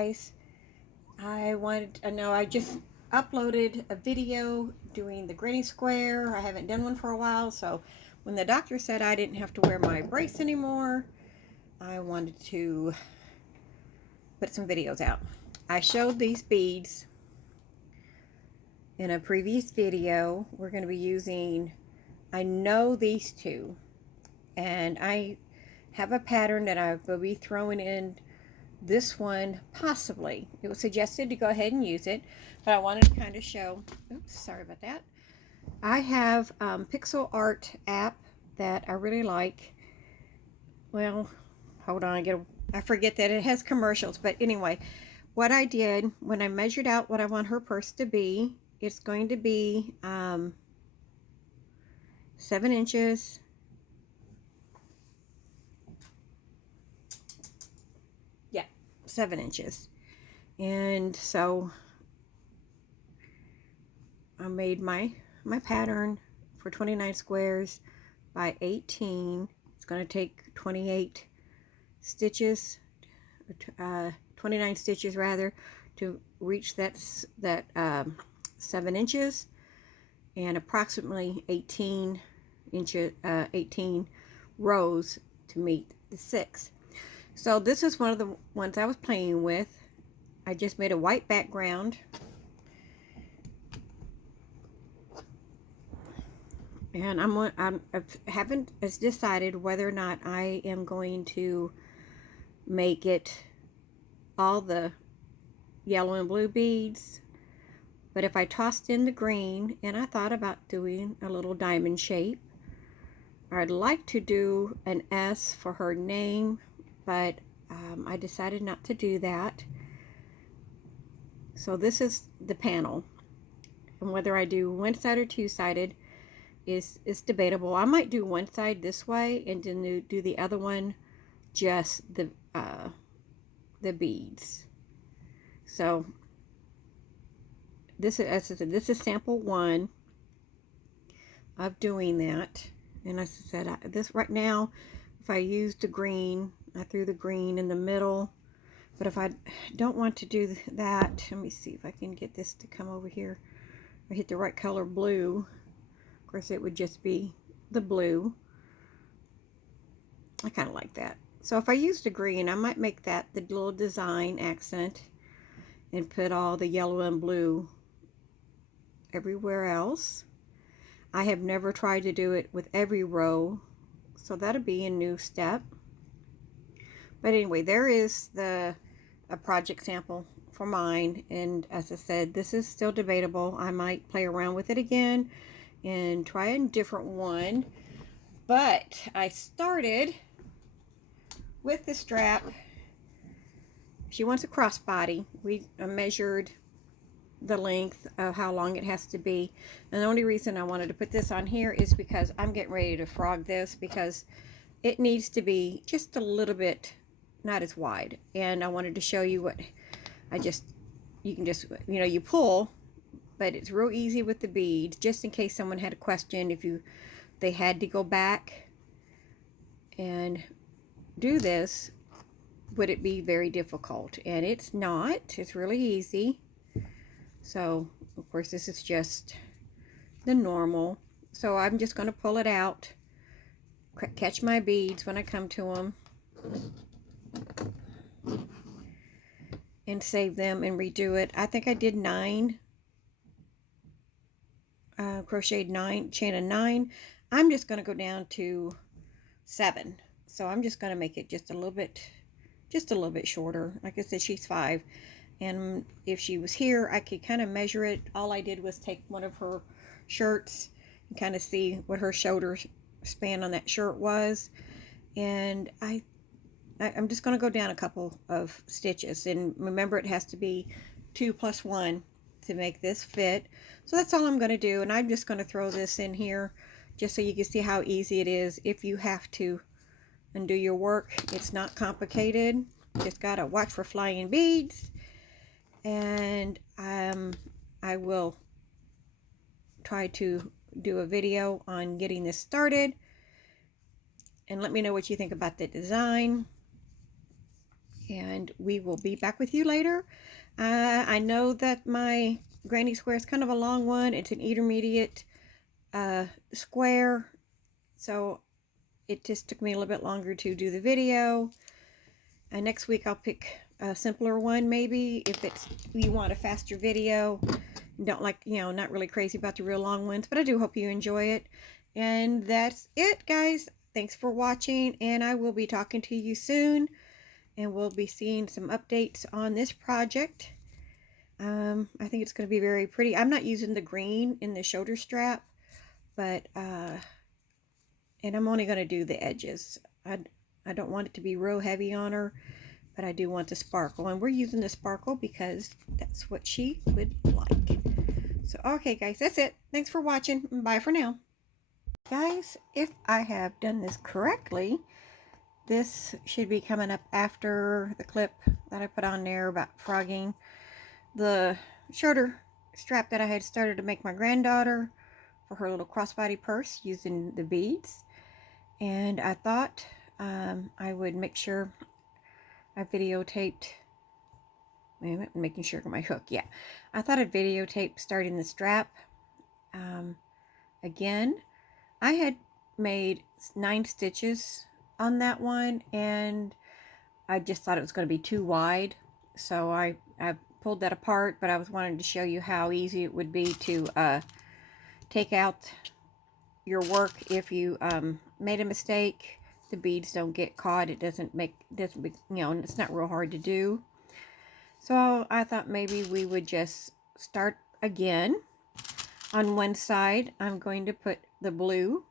guys. I just uploaded a video doing the granny square. I haven't done one for a while, so when the doctor said I didn't have to wear my brace anymore, I wanted to put some videos out. I showed these beads in a previous video. We're going to be using, I know these two, and I have a pattern that I will be throwing in this one possibly. It was suggested to go ahead and use it, but I wanted to kind of show, oops, sorry about that. I have Pixel Art app that I really like. Well, hold on, I forget that it has commercials, but anyway, what I did when I measured out what I want her purse to be, it's going to be 7 inches. Yeah, 7 inches. And so I made my pattern for 29 squares by 18. It's going to take 28 stitches, 29 stitches rather, to reach that 7 inches, and approximately 18 rows to meet the 6. So this is one of the ones I was playing with. I just made a white background, and I haven't decided whether or not I am going to make it all the yellow and blue beads. But if I tossed in the green, and I thought about doing a little diamond shape, I'd like to do an S for her name, but I decided not to do that. So this is the panel, and whether I do one side or two sided is debatable. I might do one side this way and then do the other one just the beads. So this is, as I said, this is sample 1 of doing that. And as I said, this right now, if I used the green, I threw the green in the middle. But if I don't want to do that, let me see if I can get this to come over here. I hit the right color, blue. Of course, it would just be the blue. I kind of like that. So if I used the green, I might make that the little design accent and put all the yellow and blue everywhere else. I have never tried to do it with every row, so that'll be a new step. But anyway, there is a project sample for mine, and as I said, this is still debatable. I might play around with it again and try a different one. But I started with the strap. She wants a crossbody. We measured the length of how long it has to be, and the only reason I wanted to put this on here is because I'm getting ready to frog this, because it needs to be just a little bit not as wide. And I wanted to show you what you can just, you pull, but it's real easy with the beads, just in case someone had a question, if they had to go back and do this, would it be very difficult? And it's not. It's really easy. So of course this is just the normal. So I'm just going to pull it out, catch my beads when I come to them, and save them and redo it. I think I did 9, crocheted 9, chain 9. I'm just going to go down to 7. So I'm just going to make it just a little bit shorter. Like I said, she's 5. And if she was here, I could kind of measure it. All I did was take one of her shirts and kind of see what her shoulder span on that shirt was. And I'm just going to go down a couple of stitches. And remember, it has to be 2 plus 1 to make this fit. So that's all I'm going to do. And I'm just going to throw this in here just so you can see how easy it is if you have to undo your work. It's not complicated. Just got to watch for flying beads. And I will try to do a video on getting this started, and let me know what you think about the design. and we will be back with you later. I know that my granny square is kind of a long one. It's an intermediate square, so it just took me a little bit longer to do the video. Next week I'll pick a simpler one, maybe, if it's you want a faster video. Don't like, you know, not really crazy about the real long ones, but I do hope you enjoy it. And that's it, guys. Thanks for watching, and I will be talking to you soon, and we'll be seeing some updates on this project. I think it's going to be very pretty. I'm not using the green in the shoulder strap, but and I'm only going to do the edges. I don't want it to be real heavy on her, but I do want the sparkle, and we're using the sparkle because that's what she would like. So okay, guys, that's it. Thanks for watching. Bye for now. Guys, if I have done this correctly, this should be coming up after the clip that I put on there about frogging the shoulder strap that I had started to make my granddaughter for her little crossbody purse using the beads. And I thought I would make sure I videotaped, wait a minute, making sure my hook, yeah. I thought I'd videotape starting the strap. Again, I had made 9 stitches on that one, and I just thought it was going to be too wide, so I pulled that apart, but I was wanting to show you how easy it would be to take out your work if you made a mistake. The beads don't get caught. It doesn't you know, it's not real hard to do. So I thought maybe we would just start again. On one side, I'm going to put the blue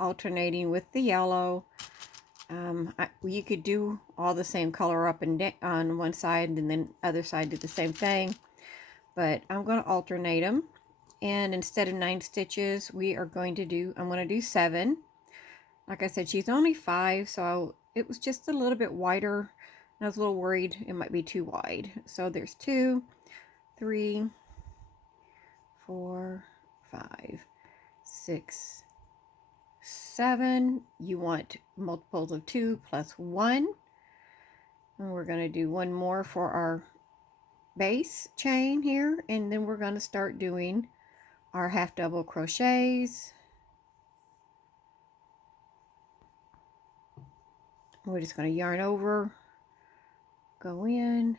alternating with the yellow. You could do all the same color up and down on one side, and then other side do the same thing, but I'm going to alternate them. And instead of 9 stitches, I'm going to do 7. Like I said, she's only 5, so it was just a little bit wider. I was a little worried it might be too wide. So there's 2, 3, 4, 5, 6, 7. You want multiples of 2 plus 1. And we're going to do one more for our base chain here, and then we're going to start doing our half double crochets. We're just going to yarn over, go in,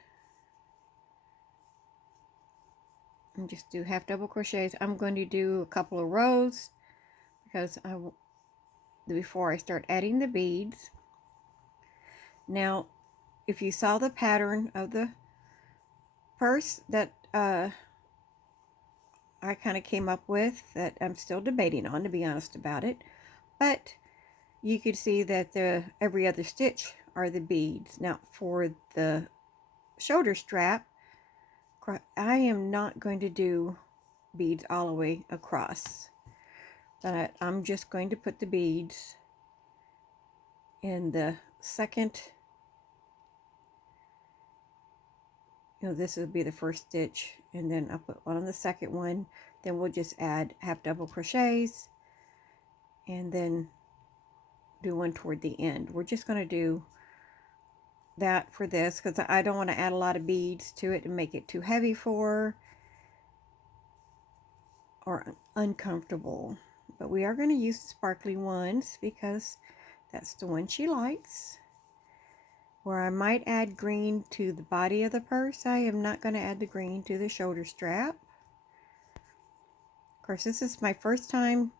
and just do half double crochets. I'm going to do a couple of rows because before I start adding the beads. Now, if you saw the pattern of the purse that I kind of came up with, that I'm still debating on, to be honest about it, but you could see that every other stitch are the beads. Now for the shoulder strap, I am not going to do beads all the way across, but I'm just going to put the beads in the second, you know, this would be the first stitch, and then I'll put one on the second one. Then we'll just add half double crochets and then do one toward the end. We're just going to do that for this because I don't want to add a lot of beads to it and make it too heavy for her or uncomfortable. But we are going to use the sparkly ones because that's the one she likes. Where I might add green to the body of the purse, I am not going to add the green to the shoulder strap. Of course, this is my first time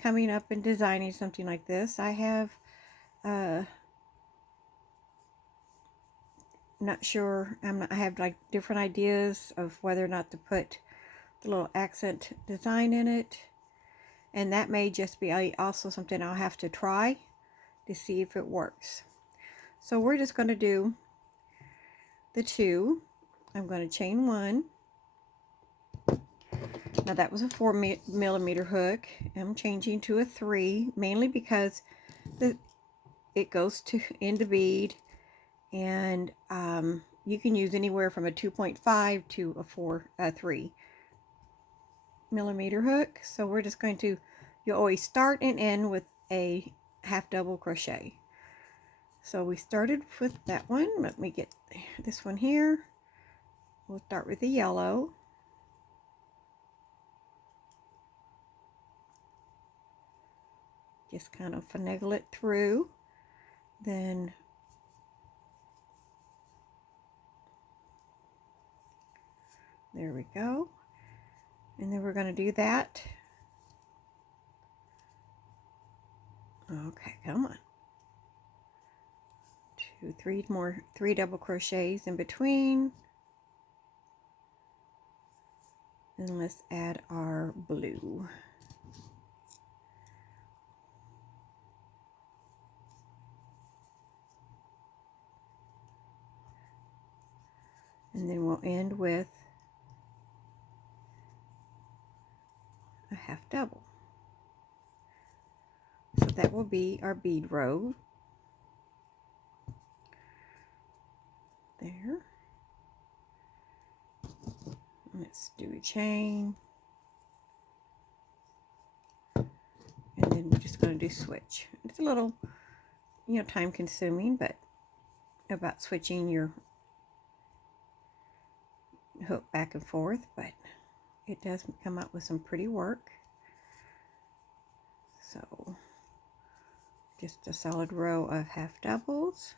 coming up and designing something like this. I have not sure, I have like different ideas of whether or not to put the little accent design in it, and that may just be also something I'll have to try to see if it works. So we're just going to do the 2. I'm going to chain 1. Now that was a 4mm hook. I'm changing to a 3, mainly because it goes into bead, and you can use anywhere from a 2.5 to a 3mm hook. So we're just going to, you always start and end with a half double crochet. So we started with that one. Let me get this one here. We'll start with the yellow. Just kind of finagle it through. Then there we go. And then we're going to do that. Okay, come on. 2, 3 more, 3 double crochets in between. And let's add our blue. And then we'll end with a half double. So that will be our bead row. There. Let's do a chain. And then we're just going to do switch. It's a little, time consuming, but about switching your hook back and forth, but it does come out with some pretty work. So just a solid row of half doubles.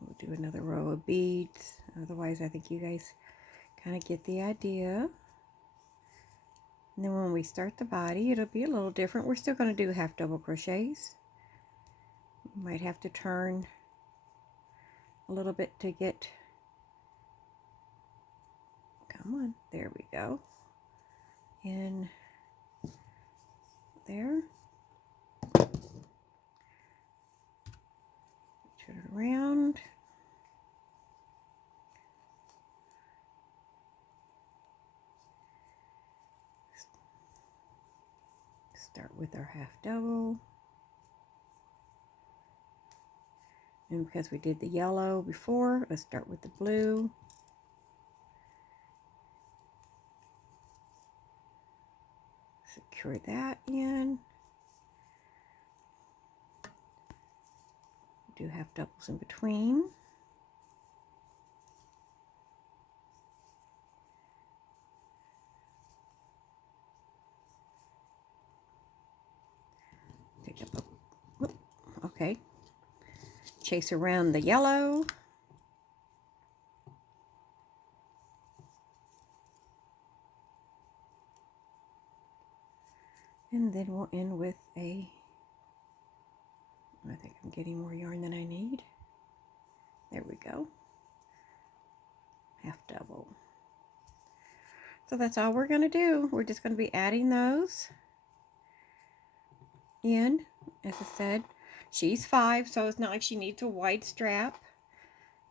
We'll do another row of beads. Otherwise, I think you guys kind of get the idea. And then when we start the body, it'll be a little different. We're still going to do half double crochets. You might have to turn a little bit to get, come on, there we go. In there. Turn it around. Start with our half double. And because we did the yellow before, let's start with the blue. Secure that in. Do half doubles in between. Pick up a, whoop, okay. Chase around the yellow. And then we'll end with a, I think I'm getting more yarn than I need. There we go. Half double. So that's all we're going to do. We're just going to be adding those in. As I said, she's 5, so it's not like she needs a wide strap.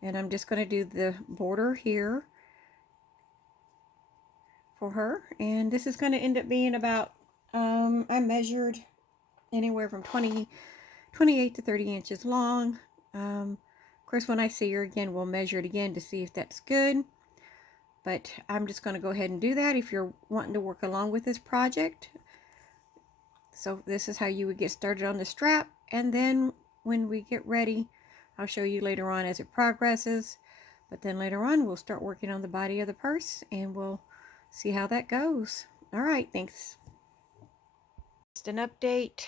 And I'm just going to do the border here for her. And this is going to end up being about, I measured anywhere from 28 to 30 inches long. Of course, when I see her again, we'll measure it again to see if that's good. But I'm just going to go ahead and do that if you're wanting to work along with this project. So this is how you would get started on the strap. And then when we get ready, I'll show you later on as it progresses. But then later on, we'll start working on the body of the purse and we'll see how that goes. All right, thanks. Just an update.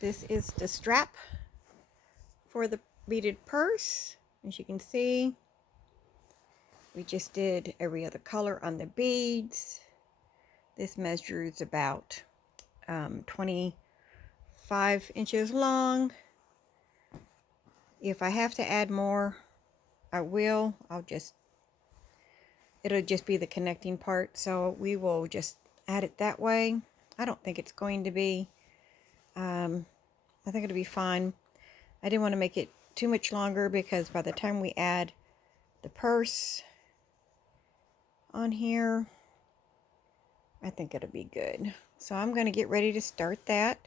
This is the strap for the beaded purse. As you can see, we just did every other color on the beads. This measures about 25 inches long. If I have to add more, I will. It'll just be the connecting part, so we will just add it that way. I don't think it's going to be, I think it'll be fine. I didn't want to make it too much longer because by the time we add the purse on here, I think it'll be good. So I'm going to get ready to start that.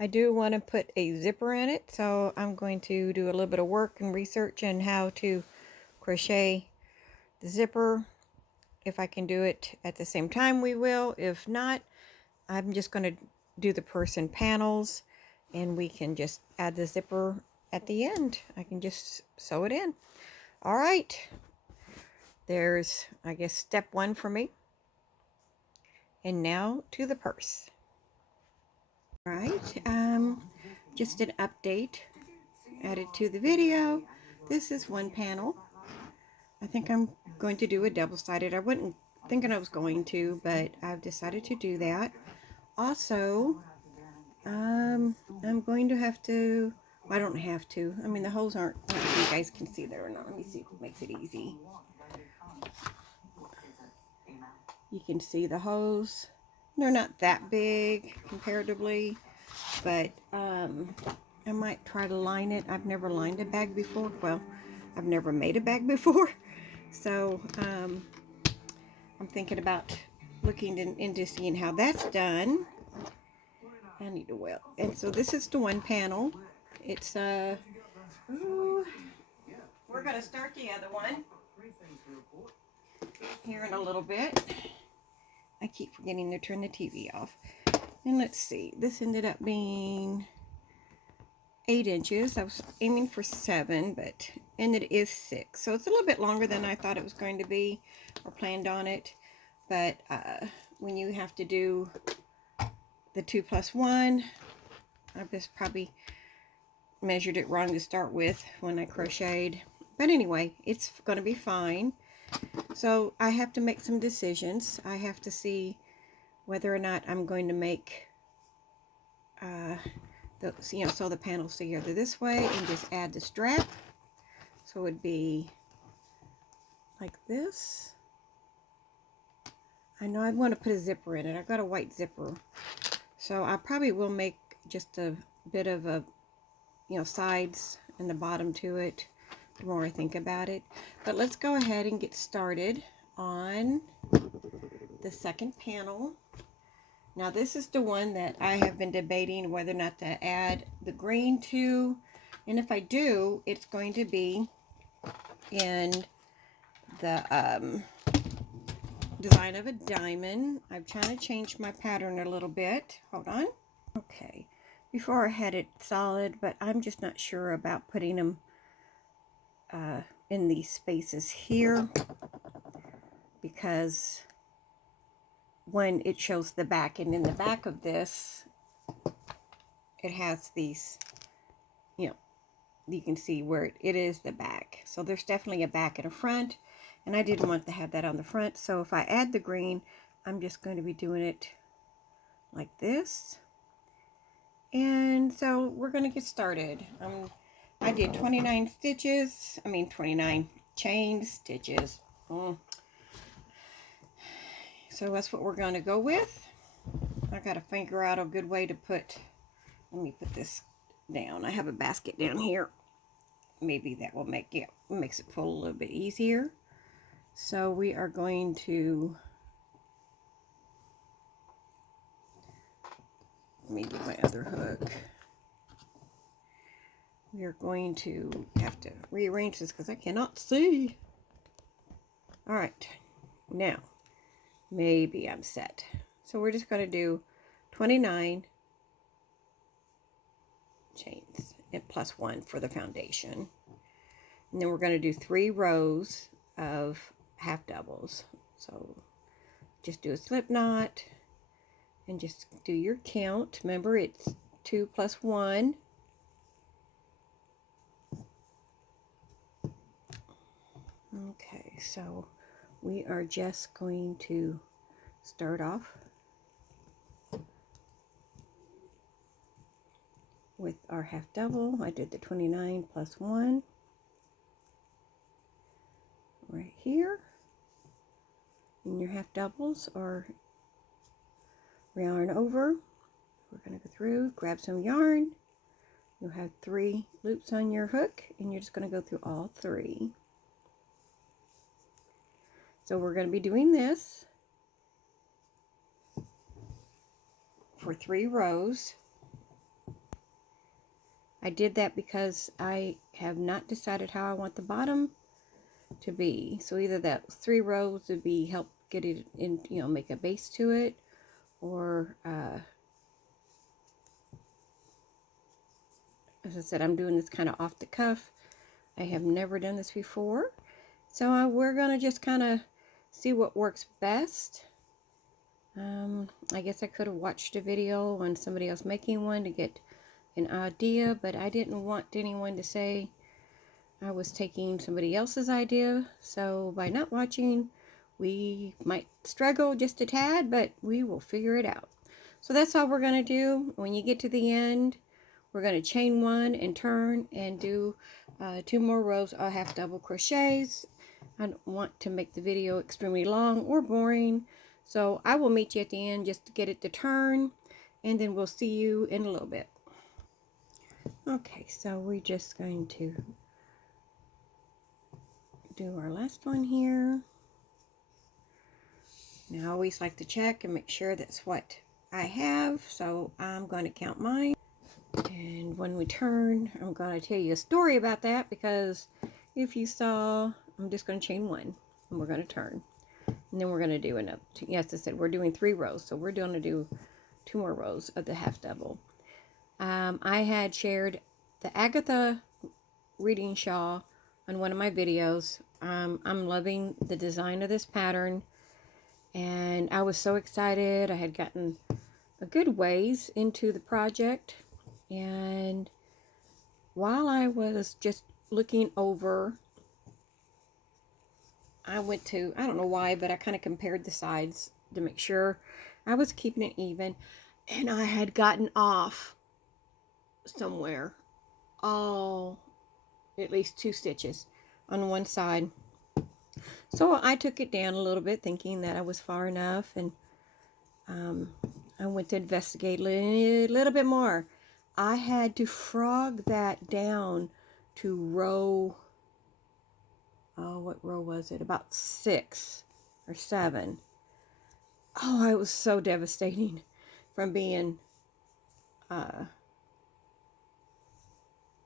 I do want to put a zipper in it, so I'm going to do a little bit of work and research on how to crochet the zipper. If I can do it at the same time, we will. If not, I'm just going to do the person panels, and we can just add the zipper at the end. I can just sew it in. All right. There's, I guess, step one for me. And now to the purse. All right. Just an update added to the video. This is one panel. I think I'm going to do a double-sided. I wasn't thinking I was going to, but I've decided to do that. Also, I'm going to have to, well, I don't have to. I mean, the holes aren't, I don't know if you guys can see there or not. Let me see if it makes it easy. You can see the holes. They're not that big comparatively, but I might try to line it. I've never lined a bag before. Well, I've never made a bag before. So I'm thinking about looking into seeing how that's done. I need to weld. And so this is the one panel. It's ooh, we're gonna start the other one here in a little bit. I keep forgetting to turn the TV off. And let's see, this ended up being 8 inches. I was aiming for 7, and it is 6. So it's a little bit longer than I thought it was going to be or planned on it. But when you have to do the 2 plus 1, I just probably measured it wrong to start with when I crocheted. But anyway, it's going to be fine. So I have to make some decisions. I have to see whether or not I'm going to make sew the panels together this way and just add the strap. So it would be like this. I know I want to put a zipper in it. I've got a white zipper. So I probably will make just a bit of a, sides and the bottom to it the more I think about it. But let's go ahead and get started on the second panel. Now this is the one that I have been debating whether or not to add the green to. And if I do, it's going to be in the design of a diamond. I'm trying to change my pattern a little bit. Hold on. Okay. Before I had it solid, but I'm just not sure about putting them in these spaces here, because when it shows the back, and in the back of this it has these, you can see where it is the back. So there's definitely a back and a front, and I didn't want to have that on the front. So if I add the green, I'm just going to be doing it like this. And so we're going to get started. I did 29 stitches. 29 chain stitches. So that's what we're going to go with. I got to figure out a good way to put, let me put this down. I have a basket down here. Maybe that will makes it pull a little bit easier. So we are going to, let me get my other hook. We are going to have to rearrange this because I cannot see. All right, now maybe I'm set. So we're just going to do 29 chains and plus 1 for the foundation. And then we're going to do 3 rows of half doubles. So just do a slip knot and just do your count. Remember, it's 2 plus 1. Okay, so we are just going to start off with our half double. I did the 29 plus 1 right here. And your half doubles are yarn over. We're going to go through, grab some yarn. You'll have 3 loops on your hook, and you're just going to go through all 3. So we're going to be doing this for 3 rows. I did that because I have not decided how I want the bottom to be. So either that 3 rows would be help get it in, you know, make a base to it, or as I said, I'm doing this kind of off the cuff. I have never done this before, so we're gonna just kind of see what works best. I guess I could have watched a video on somebody else making one to get an idea, but I didn't want anyone to say I was taking somebody else's idea. So by not watching, we might struggle just a tad, but we will figure it out. So that's all we're going to do. When you get to the end, we're going to chain one and turn and do 2 more rows of half double crochets. I don't want to make the video extremely long or boring, so I will meet you at the end just to get it to turn, and then we'll see you in a little bit. Okay, so we're just going to do our last one here. Now I always like to check and make sure that's what I have, so I'm going to count mine. And when we turn, I'm going to tell you a story about that, because if you saw, I'm just going to chain one and we're going to turn, and then we're going to do another two. Yes, I said we're doing 3 rows, so we're going to do 2 more rows of the half double. I had shared the Agatha reading shawl on one of my videos. I'm loving the design of this pattern, and I was so excited. I had gotten a good ways into the project, and while I was just looking over, I went to, I don't know why, but I kind of compared the sides to make sure I was keeping it even, and I had gotten off somewhere at least 2 stitches on one side. So I took it down a little bit, thinking that I was far enough, and I went to investigate a little bit more. I had to frog that down to row, what row was it? About 6 or 7. Oh, it was so devastating from being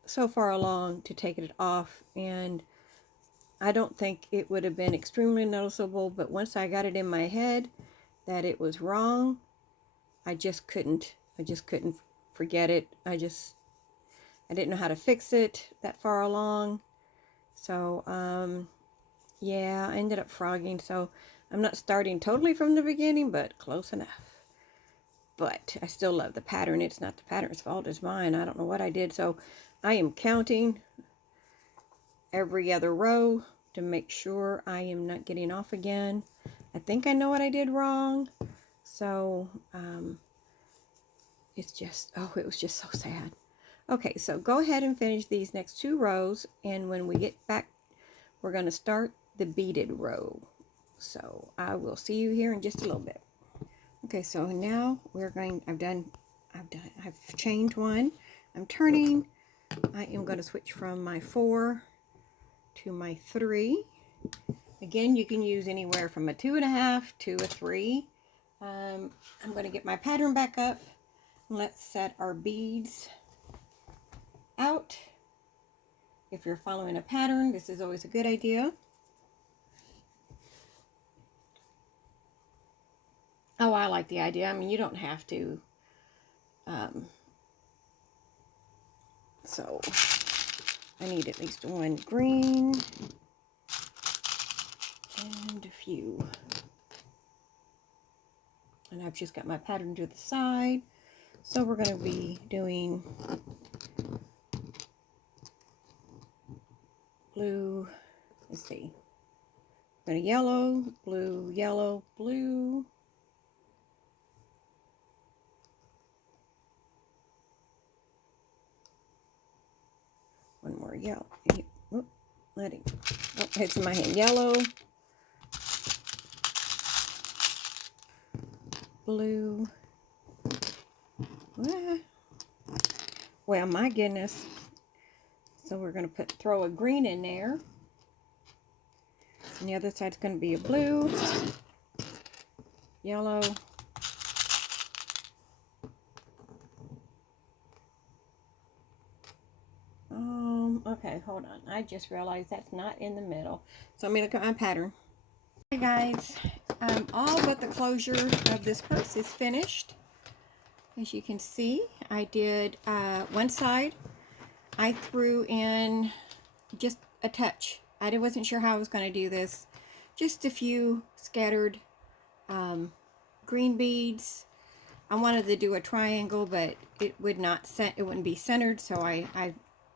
so far along to taking it off, and I don't think it would have been extremely noticeable, but once I got it in my head that it was wrong, I just couldn't forget it. I didn't know how to fix it that far along. So yeah, I ended up frogging, so I'm not starting totally from the beginning, but close enough. But I still love the pattern. It's not the pattern's fault, it's mine. I don't know what I did. So I am counting every other row to make sure I am not getting off again. I think I know what I did wrong. So it's just, oh, it was just so sad. Okay, so go ahead and finish these next 2 rows, and when we get back, we're going to start the beaded row. So I will see you here in just a little bit. Okay, so now we're going, I've chained one, I'm turning. I am going to switch from my 4 to my 3. Again, you can use anywhere from a 2.5 to a 3. I'm going to get my pattern back up. Let's set our beads out. If you're following a pattern, this is always a good idea. Oh, I like the idea. I mean, you don't have to. So I need at least 1 green and a few. And I've just got my pattern to the side. So we're going to be doing blue, let's see, I'm going to yellow, blue, one more yellow, it's in my hand, yellow, blue, well, my goodness. So we're going to throw a green in there. And the other side's going to be a blue, yellow, okay, hold on. I just realized that's not in the middle. So I'm going to look at my pattern. Hey guys, All but the closure of this purse is finished. As you can see, I did one side. I threw in just a touch. I wasn't sure how I was going to do this. Just a few scattered green beads. I wanted to do a triangle, but it wouldn't be centered, so I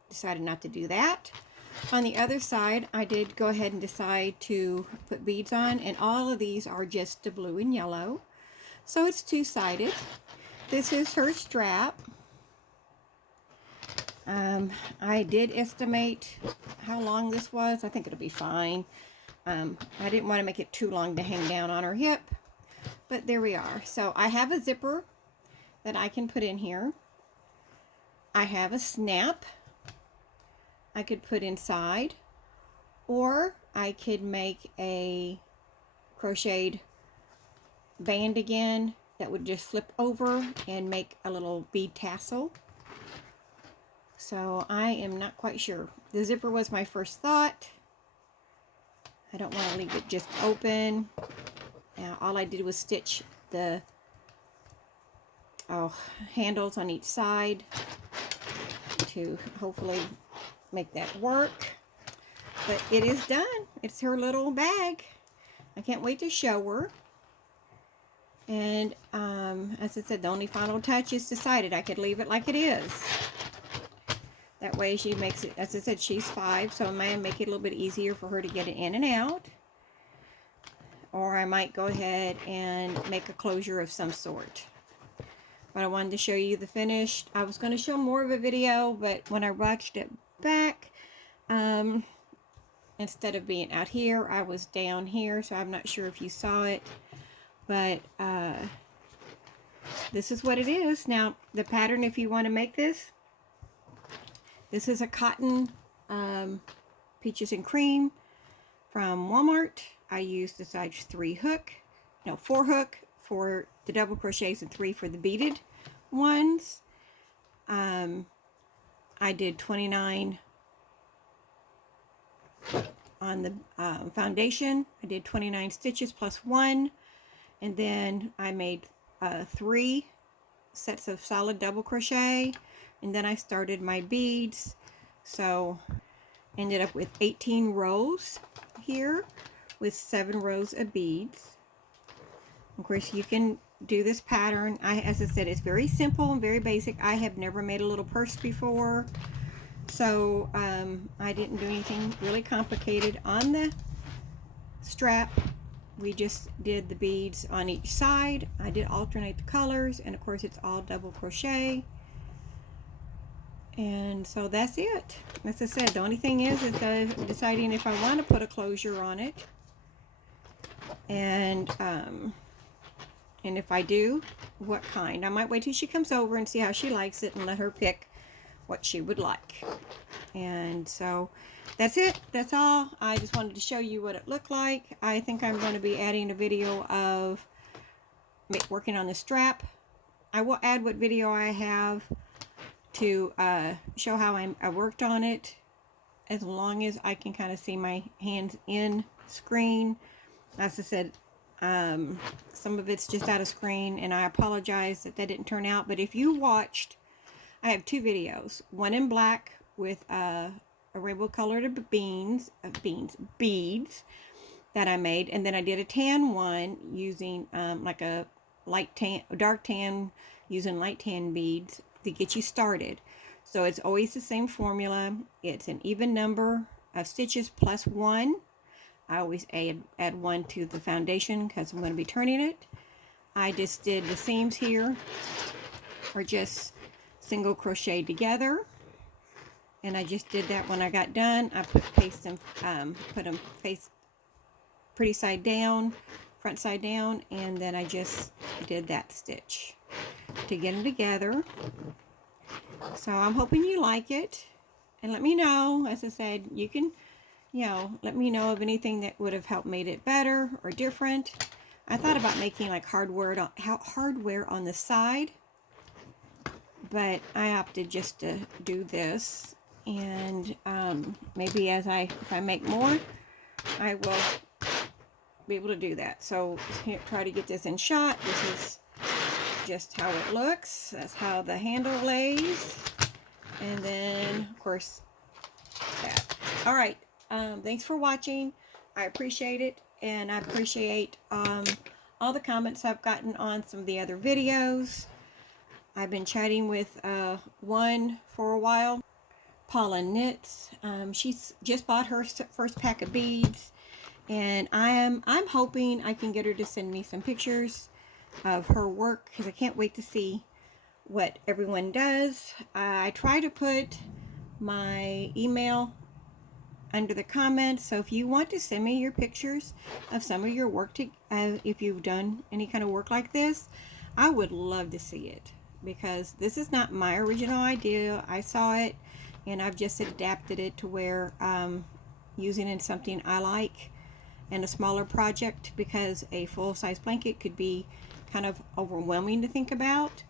decided not to do that. On the other side, I did go ahead and decide to put beads on, and all of these are just the blue and yellow. So it's two-sided. This is her strap. I did estimate how long this was. I think it'll be fine. I didn't want to make it too long to hang down on her hip, but there we are. So I have a zipper that I can put in here. I have a snap I could put inside, or I could make a crocheted band again that would just flip over and make a little bead tassel. So I am not quite sure. The zipper was my first thought. I don't want to leave it just open. Now all I did was stitch the handles on each side to hopefully make that work. But it is done. It's her little bag. I can't wait to show her. And as I said, the only final touch is decided. I could leave it like it is. That way she makes it, as I said, she's 5, so I might make it a little bit easier for her to get it in and out. Or I might go ahead and make a closure of some sort. But I wanted to show you the finished. I was going to show more of a video, but when I watched it back, instead of being out here, I was down here, so I'm not sure if you saw it. But this is what it is. Now, the pattern, if you want to make this is a cotton peaches and cream from Walmart. I used the size 4 hook for the double crochets and 3 for the beaded ones. I did 29 on the foundation. I did 29 stitches plus 1, and then I made 3 sets of solid double crochet, and then I started my beads. So ended up with 18 rows here with 7 rows of beads. Of course, you can do this pattern. As I said, it's very simple and very basic. I have never made a little purse before, so I didn't do anything really complicated on the strap. We just did the beads on each side. I did alternate the colors, and of course it's all double crochet. And so that's it. As I said, the only thing is deciding if I want to put a closure on it, and if I do, what kind. I might wait till she comes over and see how she likes it and let her pick what she would like. And so that's it. That's all. I just wanted to show you what it looked like. I think I'm going to be adding a video of working on the strap. I will add what video I have to show how I worked on it, as long as I can kind of see my hands in screen. As I said, some of it's just out of screen, and I apologize that didn't turn out. But if you watched, I have 2 videos, one in black with a rainbow colored beads that I made, and then I did a tan one using like a dark tan, using light tan beads to get you started. So it's always the same formula. It's an even number of stitches plus 1. I always add 1 to the foundation because I'm going to be turning it. I just did the seams here are just single crochet together, and I just did that when I got done. I put them face pretty side down, front side down, and then I just did that stitch to get them together. So I'm hoping you like it, and let me know. As I said, you can, let me know of anything that would have helped made it better or different. I thought about making like hardware on the side, but I opted just to do this. And maybe if I make more, I will be able to do that. So here, try to get this in shot. This is just how it looks. That's how the handle lays. And then, of course, that. All right. Thanks for watching. I appreciate it. And I appreciate all the comments I've gotten on some of the other videos. I've been chatting with one for a while. Paula Knits. She's just bought her first pack of beads. And I'm hoping I can get her to send me some pictures of her work, because I can't wait to see what everyone does. I try to put my email under the comments, so if you want to send me your pictures of some of your work, if you've done any kind of work like this, I would love to see it, because this is not my original idea. I saw it and I've just adapted it to where using it in something I like and a smaller project, because a full-size blanket could be kind of overwhelming to think about.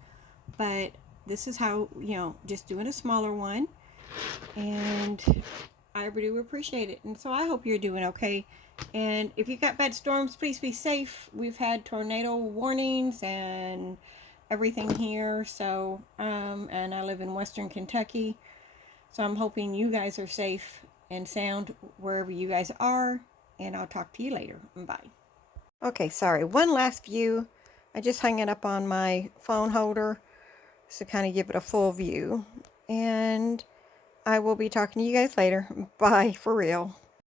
But this is how, you know, just doing a smaller one, and I do appreciate it. And so I hope you're doing okay. And if you got bad storms, please be safe. We've had tornado warnings and everything here. So and I live in Western Kentucky, so I'm hoping you guys are safe and sound wherever you guys are. And I'll talk to you later. Bye. Okay, sorry. One last view. I just hung it up on my phone holder to kind of give it a full view. And I will be talking to you guys later. Bye, for real.